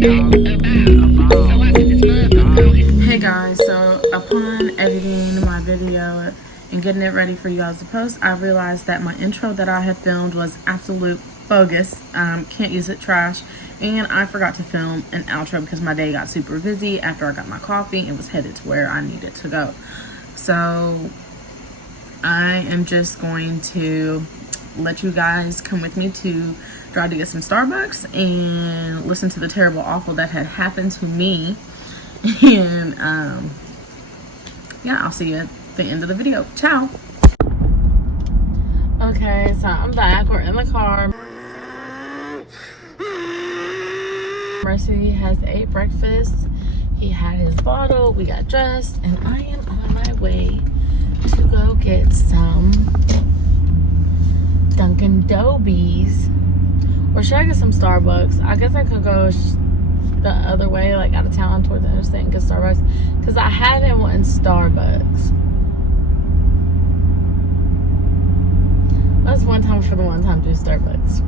Hey guys, so upon editing my video and getting it ready for you guys to post, I realized that my intro that I had filmed was absolute bogus. Can't use it, trash. And I forgot to film an outro because my day got super busy after I got my coffee and was headed to where I needed to go. So I am just going to let you guys come with me to try to get some Starbucks and listen to the terrible awful that had happened to me. And yeah, I'll see you at the end of the video. Ciao. Okay, so I'm back. We're in the car. Mercy has ate breakfast. He had his bottle. We got dressed, and I am on my way to go get some Dunkin' Dobies. Or should I get some Starbucks? I guess I could go the other way, like out of town towards the interstate and get Starbucks, because I have been wanting Starbucks. That's one time for the one time do Starbucks.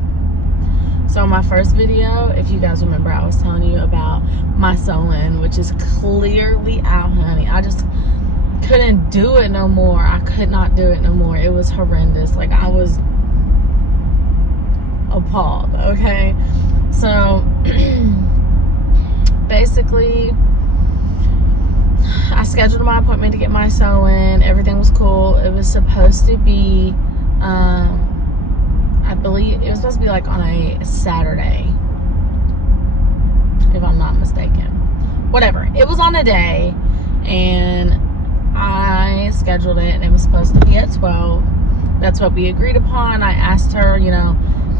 So my first video, if you guys remember, I was telling you about my sewing, which is clearly out, honey. I just couldn't do it no more. I could not do it no more. It was horrendous. Like, I was appalled. Okay, so basically I scheduled my appointment to get my sewing. Everything was cool. It was supposed to be I believe it was supposed to be like on a Saturday, if I'm not mistaken. Whatever, it was on a day, and I scheduled it, and it was supposed to be at 12. That's what we agreed upon. I asked her, you know,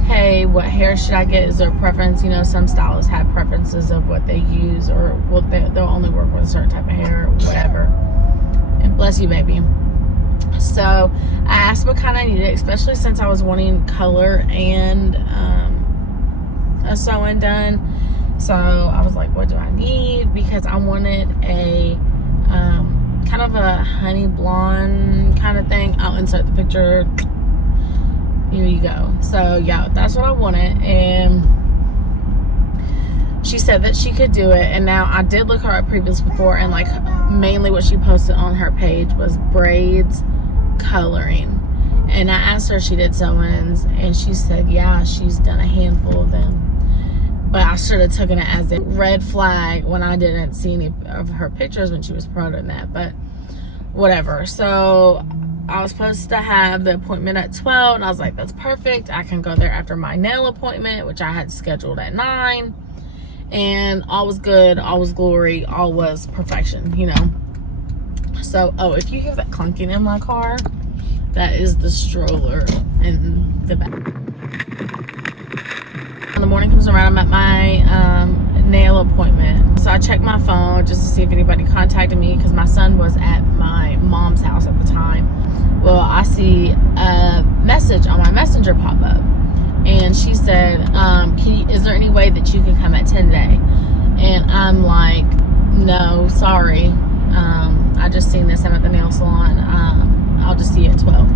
hey, what hair should I get? Is there a preference? You know, some stylists have preferences of what they use, or well, they'll only work with a certain type of hair, or whatever. And bless you, baby. So I asked what kind I needed, especially since I was wanting color and a sewing done. So I was like, what do I need? Because I wanted a kind of a honey blonde kind of thing. I'll insert the picture. Here you go. So yeah, that's what I wanted, and she said that she could do it. And now I did look her up previously before, and like mainly what she posted on her page was braids, coloring. And I asked her if she did sew-ins, and she said yeah, she's done a handful of them. But I should have taken it as a red flag when I didn't see any of her pictures when she was promoting that, but whatever. So I was supposed to have the appointment at 12, and I was like, that's perfect. I can go there after my nail appointment, which I had scheduled at 9. And all was good, all was glory, all was perfection, you know. So, oh, if you hear that clunking in my car, that is the stroller in the back. When the morning comes around, I'm at my nail appointment. So I checked my phone just to see if anybody contacted me, because my son was at my mom's house at the time. Well, I see a message on my messenger pop up, and she said, is there any way that you can come at 10 today? And I'm like, no, sorry. I just seen this. I'm at the nail salon. I'll just see you at 12.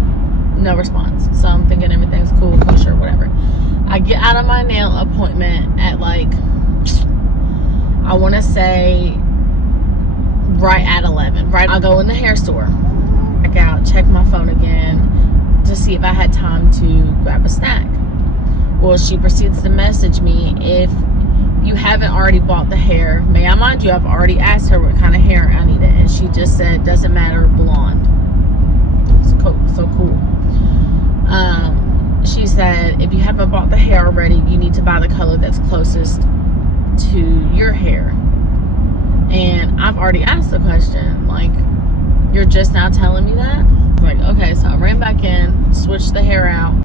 No response. So I'm thinking everything's cool, kosher, whatever. I get out of my nail appointment at like, I want to say right at 11. Right, I'll go in the hair store, back out, check my phone again to see if I had time to grab a snack. Well, she proceeds to message me, if you haven't already bought the hair, may I mind you, I've already asked her what kind of hair I needed, and she just said, doesn't matter, blonde. So cool. She said, if you haven't bought the hair already, you need to buy the color that's closest to your hair. And I've already asked the question, like, you're just now telling me that? Like, okay, so I ran back in, switched the hair out.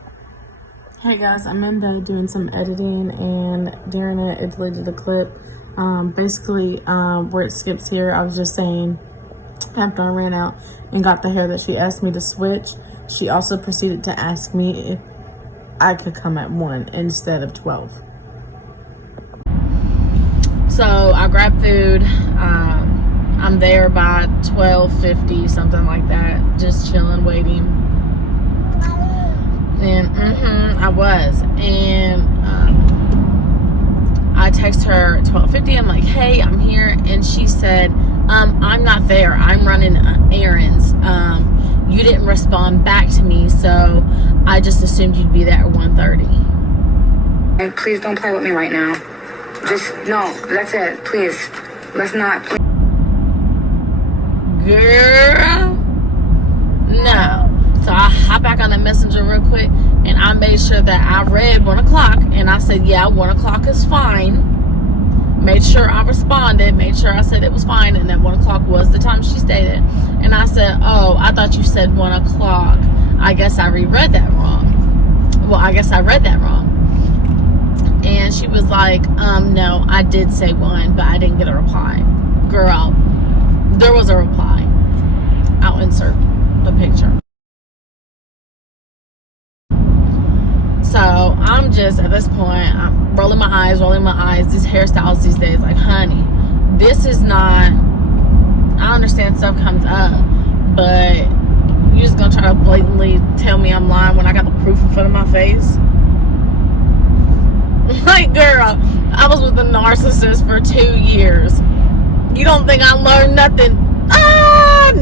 Hey guys, I'm in bed doing some editing, and during it deleted the clip. Basically, where it skips here, I was just saying, after I ran out and got the hair that she asked me to switch, she also proceeded to ask me if I could come at 1 instead of 12. So I grabbed food. I'm there by 12:50, something like that, just chilling, waiting. And I was, and I text her at 12:50. said, I'm not there. I'm running errands. You didn't respond back to me, so I just assumed you'd be there at 1:30. And please don't play with me right now. Just, no, that's it. Please. Let's not play. Girl, no. So I hop back on the messenger real quick, and I made sure that I read 1 o'clock, and I said, yeah, 1 o'clock is fine. Made sure I responded, made sure I said it was fine, and that 1 o'clock was the time she stated. And I said, oh, I thought you said 1 o'clock. I guess I reread that wrong. Well, I guess I read that wrong. And she was like, no, I did say 1, but I didn't get a reply. Girl, there was a reply. I'll insert the picture. So I'm just, at this point, I'm rolling my eyes. These hairstyles these days, like, honey, this is not, I understand stuff comes up, but you're just gonna try to blatantly tell me I'm lying when I got the proof in front of my face? Like, girl, I was with a narcissist for 2 years. You don't think I learned nothing?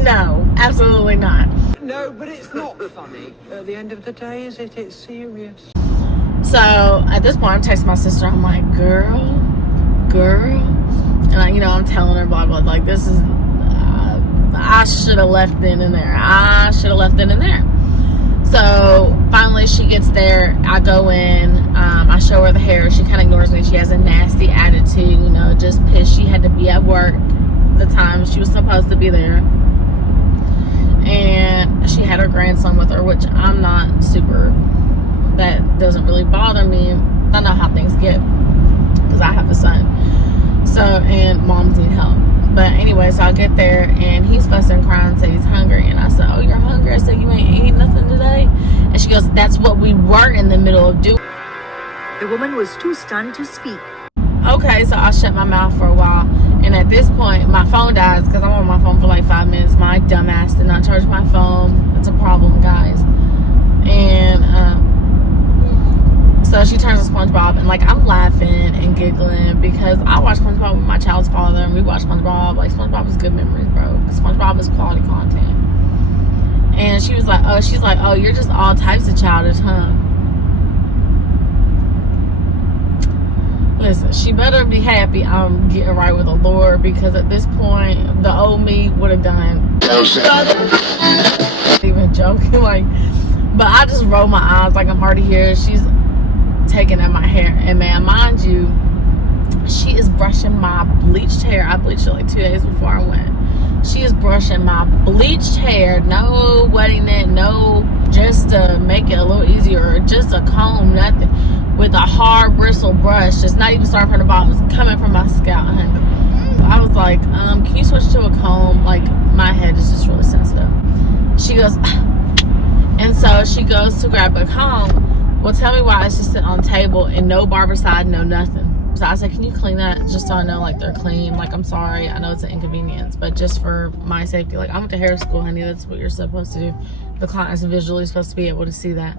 No, absolutely not. No, but it's not funny. At the end of the day, is it? It's serious. So at this point, I'm texting my sister. I'm like, girl, and I'm telling her blah blah. Like, this is, I should have left then and there. So finally, she gets there. I go in. I show her the hair. She kind of ignores me. She has a nasty attitude. Just pissed. She had to be at work the time she was supposed to be there, and she had her grandson with her, which I'm not super. That doesn't really bother me. I know how things get because I have a son. So, and moms need help. But anyway, so I get there and he's fussing, crying, saying he's hungry. And I said, oh, you're hungry? I said, you ain't eating nothing today? And she goes, that's what we were in the middle of doing. The woman was too stunned to speak. Okay, so I shut my mouth for a while. And at this point, my phone dies because I'm on my phone for like 5 minutes. My dumbass did not charge my phone. It's a problem, guys. And, so she turns to SpongeBob, and like I'm laughing and giggling because I watch SpongeBob with my child's father, and we watch SpongeBob. Like, SpongeBob is good memories, bro. SpongeBob is quality content. And she was like, oh, you're just all types of childish, huh? Listen, she better be happy I'm getting right with the Lord, because at this point, the old me would have done. Even joking, like, but I just roll my eyes like I'm already here. She's taking at my hair, and man, mind you, she is brushing my bleached hair. I bleached it like 2 days before I went. She is brushing my bleached hair, no wetting it, no, just to make it a little easier, or just a comb, nothing, with a hard bristle brush, just not even starting from the bottom, it's coming from my scalp, honey. I was like, can you switch to a comb? Like, my head is just really sensitive. She goes, and so she goes to grab a comb. Well, tell me why it's just sitting on the table and no barber side, no nothing. So I said, can you clean that just so I know, like, they're clean? Like, I'm sorry. I know it's an inconvenience, but just for my safety. Like, I went to hair school, honey. That's what you're supposed to do. The client is visually supposed to be able to see that.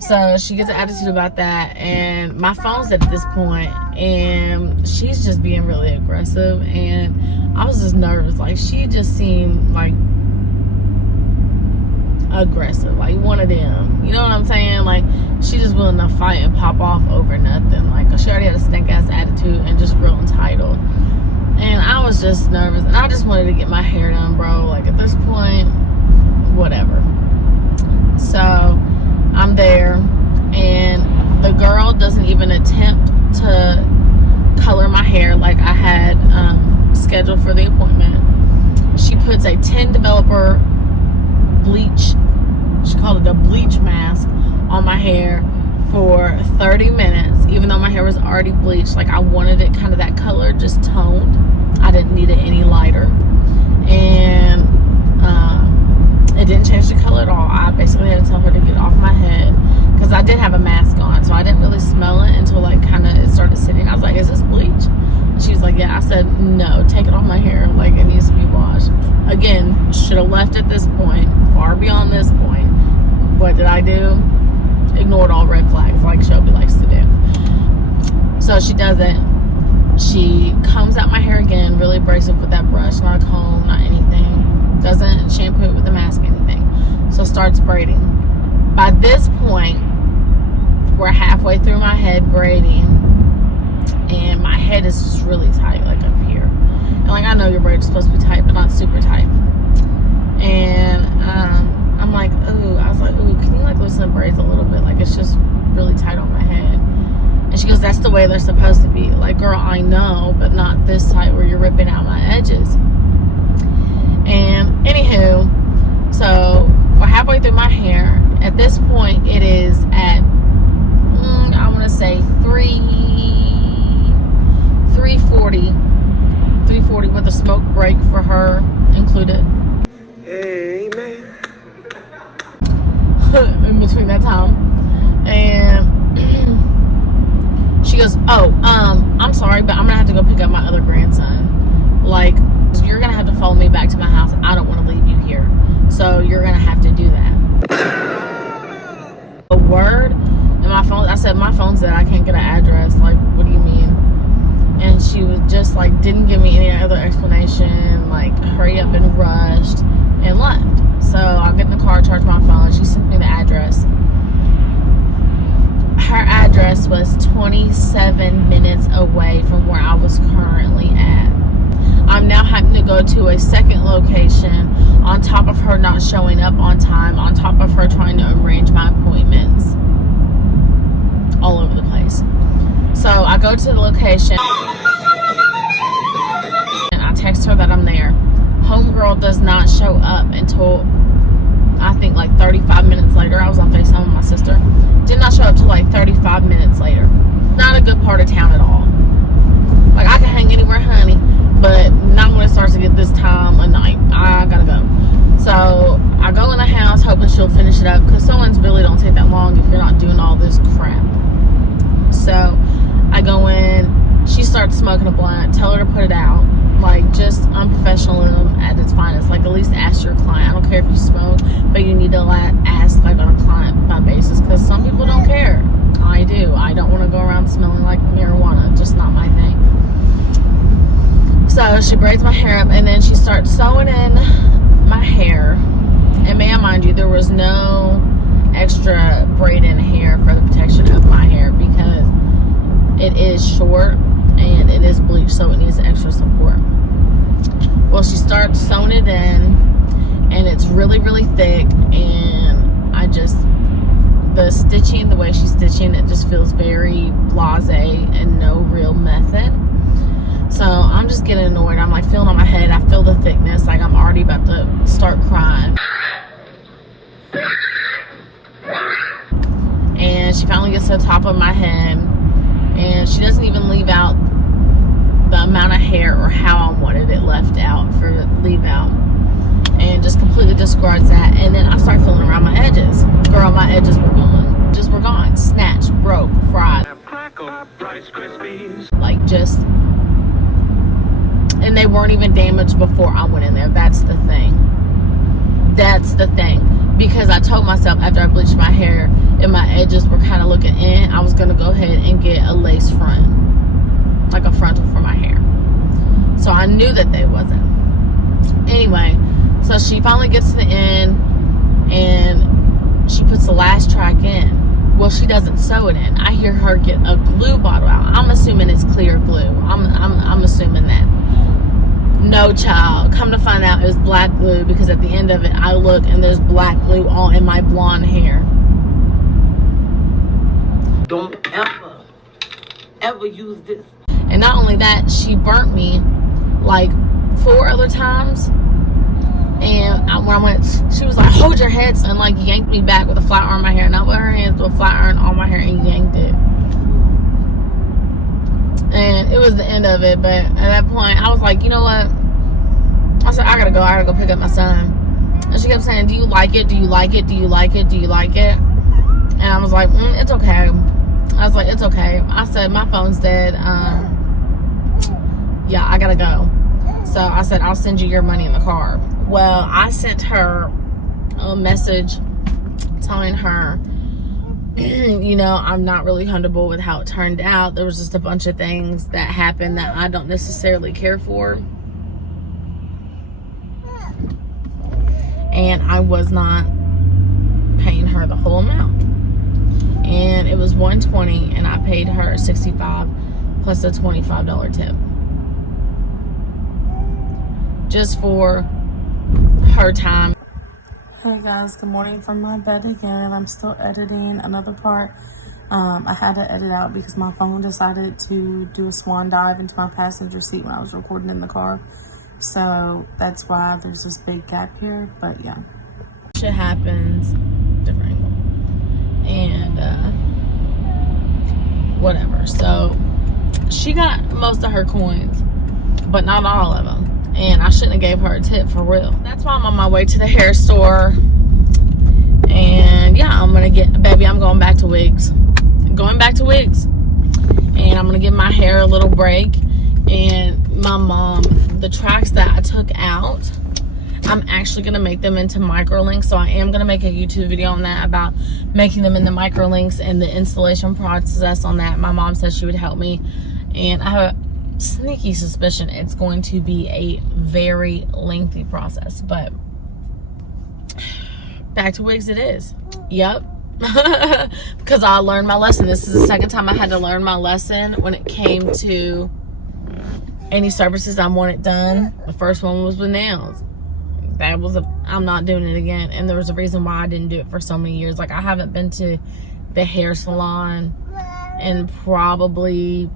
So she gets an attitude about that, and my phone's dead at this point, and she's just being really aggressive, and I was just nervous. Like, she just seemed like aggressive, like one of them, you know what I'm saying? Like, she just willing to fight and pop off over nothing. Like, she already had a stink ass attitude and just real entitled, and I was just nervous, and I just wanted to get my hair done, bro. Like, at this point, whatever. So I'm there, and the girl doesn't even attempt to color my hair like I had scheduled for the appointment. She puts a 10 developer bleach, she called it a bleach mask, on my hair for 30 minutes, even though my hair was already bleached. Like, I wanted it kind of that color, just toned. I didn't need it any lighter, and it didn't change the color at all. I basically had to tell her to get off my head, because I did have a mask on, so I didn't really smell it until like kind of it started sitting. I was like, is this bleach? She was like, yeah. I said, no, take it off my hair. Like, it needs to be washed. Again, should have left at this point, far beyond this point. What did I do? Ignored all red flags, like Shelby likes to do. So she does it. She combs out my hair again, really abrasive with that brush, not a comb, not anything. Doesn't shampoo it with a mask, anything. So starts braiding. By this point, we're halfway through my head braiding, and my head is just really tight, like up here. And like, I know your braid is supposed to be tight, but not super tight. And I'm like, ooh, I was like, ooh, can you like loosen the braids a little bit? Like, it's just really tight on my head. And she goes, that's the way they're supposed to be. Like, girl, I know, but not this tight where you're ripping out my edges. And anywho, so we're halfway through my hair. At this point, it is at, I want to say 3:40 with a smoke break for her included. Amen. In between that time. And she goes, oh, I'm sorry, but I'm gonna have to go pick up my other grandson. Like, you're gonna have to follow me back to my house. I don't want to leave you here, so you're gonna have to do that. A word in my phone, I said, my phone said I can't get an address. Like, what do you mean? And she was just like, didn't give me any other explanation, like hurry up and rushed and left. So I'll get in the car, charge my phone. She sent me the address. Her address was 27 minutes away from where I was currently at. I'm now having to go to a second location on top of her not showing up on time, on top of her trying to arrange my appointments all over the place. So I go to the location and I text her that I'm there. Homegirl does not show up until I think like 35 minutes later. I was on FaceTime with my sister. Did not show up till like 35 minutes later. Not a good part of town at all. Like, I can hang anywhere, honey, but not when it starts to get this time of night. I gotta go. So I go in the house hoping she'll finish it up, because someone's really don't take that long if you're not doing all this crap. So I go in, she starts smoking a blunt, tell her to put it out. Like, just unprofessionalism at its finest. Like, at least ask your client. I don't care if you smoke, but you need to ask like on a client by basis, because some people don't care. I do. I don't want to go around smelling like marijuana. Just not my thing. So she braids my hair up, and then she starts sewing in my hair. And may I mind you, there was no extra braid in hair for the protection of my hair, because it is short and it is bleached, so it needs extra support. Well, she starts sewing it in, and it's really, really thick, and the stitching, the way she's stitching, it just feels very blasé and no real method. So I'm just getting annoyed. I'm like feeling on my head. I feel the thickness. Like, I'm already about to start crying. And she finally gets to the top of my head, and she doesn't even leave out the amount of hair or how I wanted it left out for leave out, and just completely discards that. And then I start feeling around my edges. Girl, my edges were gone. Just were gone. Snatched, broke, fried. Like, just, and they weren't even damaged before I went in there. That's the thing. That's the thing. Because I told myself after I bleached my hair and my edges were kind of looking in, I was going to go ahead and get a lace front, like a frontal for my hair. So I knew that they wasn't. Anyway, so she finally gets to the end, and she puts the last track in. Well, she doesn't sew it in. I hear her get a glue bottle out. I'm assuming it's clear glue. I'm assuming that. No, child. Come to find out, it was black glue, because at the end of it, I look and there's black glue all in my blonde hair. Don't ever use this. And not only that, she burnt me like 4 other times. And when I went, she was like, hold your head, and like yanked me back with a flat iron on my hair. And I put her hands with a flat iron on my hair and yanked it. And it was the end of it. But at that point, I was like, you know what? I said, I gotta go pick up my son. And she kept saying, do you like it? Do you like it? Do you like it? Do you like it? And I was like, it's okay. I was like, it's okay. I said, my phone's dead. Yeah, I gotta go. So I said, I'll send you your money in the car. Well, I sent her a message telling her You know, I'm not really comfortable with how it turned out. There was just a bunch of things that happened that I don't necessarily care for. And I was not paying her the whole amount. And it was $120, and I paid her $65 plus a $25 tip. Just for her time. Hey guys, good morning from my bed again. I'm still editing another part. I had to edit out because my phone decided to do a swan dive into my passenger seat when I was recording in the car. So that's why there's this big gap here. But yeah, shit happens. Different angle. And whatever. So she got most of her coins, but not all of them. And I shouldn't have gave her a tip, for real. That's why I'm on my way to the hair store. And yeah, I'm going back to wigs. Going back to wigs. And I'm gonna give my hair a little break. And my mom, the tracks that I took out, I'm actually gonna make them into microlinks. So I am gonna make a YouTube video on that, about making them into microlinks and the installation process on that. My mom said she would help me. And I have a sneaky suspicion it's going to be a very lengthy process, but back to wigs it is. Yep. Because I learned my lesson. This is the second time I had to learn my lesson when it came to any services I wanted done. The first one was with nails. I'm not doing it again. And there was a reason why I didn't do it for so many years. Like, I haven't been to the hair salon in probably,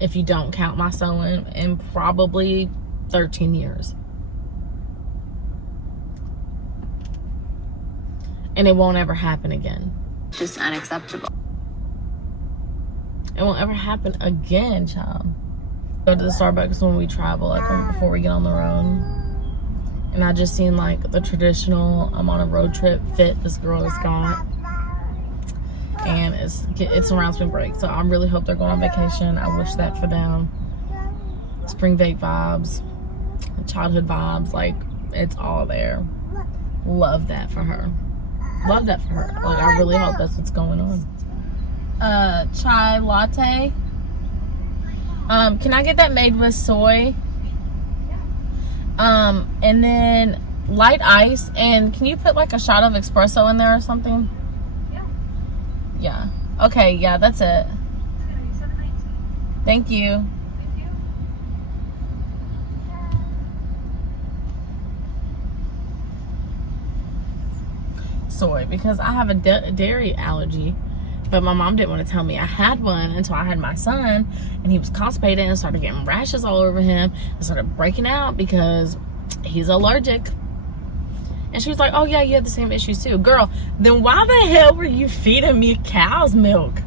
if you don't count my sewing, in probably 13 years. And it won't ever happen again. Just unacceptable. It won't ever happen again, child. Go to the Starbucks when we travel, like before we get on the road. And I just seen like the traditional, I'm on a road trip fit this girl has got. And it's around spring break, so I really hope they're going on vacation. I wish that for them. Spring break vibes, childhood vibes, like it's all there. Love that for her. Love that for her. Like, I really hope that's what's going on. Chai latte. Can I get that made with soy? And then light ice. And can you put like a shot of espresso in there or something? Yeah. Okay, yeah, that's it. Thank you. Soy, because I have a dairy allergy. But my mom didn't want to tell me I had one until I had my son. And he was constipated and started getting rashes all over him. And started breaking out because he's allergic. And she was like, oh yeah, you have the same issues too. Girl, then why the hell were you feeding me cow's milk?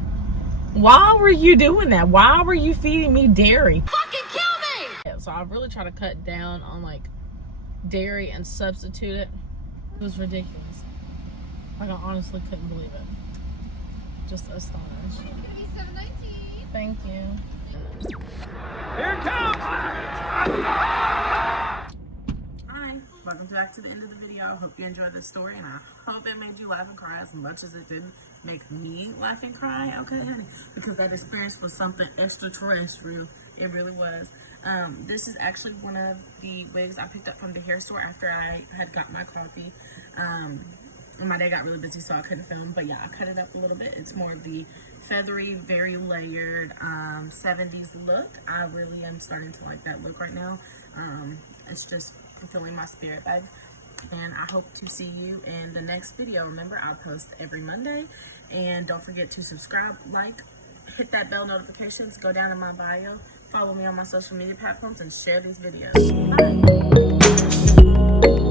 Why were you doing that? Why were you feeding me dairy? Fucking kill me! Yeah, so I really try to cut down on like dairy and substitute it. It was ridiculous. Like, I honestly couldn't believe it. Just astonished. Thank you. Here it comes! Welcome back to the end of the video. I hope you enjoyed this story, and I hope it made you laugh and cry as much as it didn't make me laugh and cry. Okay, honey? Because that experience was something extraterrestrial. It really was. This is actually one of the wigs I picked up from the hair store after I had got my coffee. And my day got really busy, so I couldn't film. But yeah, I cut it up a little bit. It's more of the feathery, very layered 70s look. I really am starting to like that look right now. It's just fulfilling my spirit, babe. And I hope to see you in the next video. Remember, I post every Monday. And don't forget to subscribe, like, hit that bell notifications, go down in my bio, follow me on my social media platforms, and share these videos. Bye.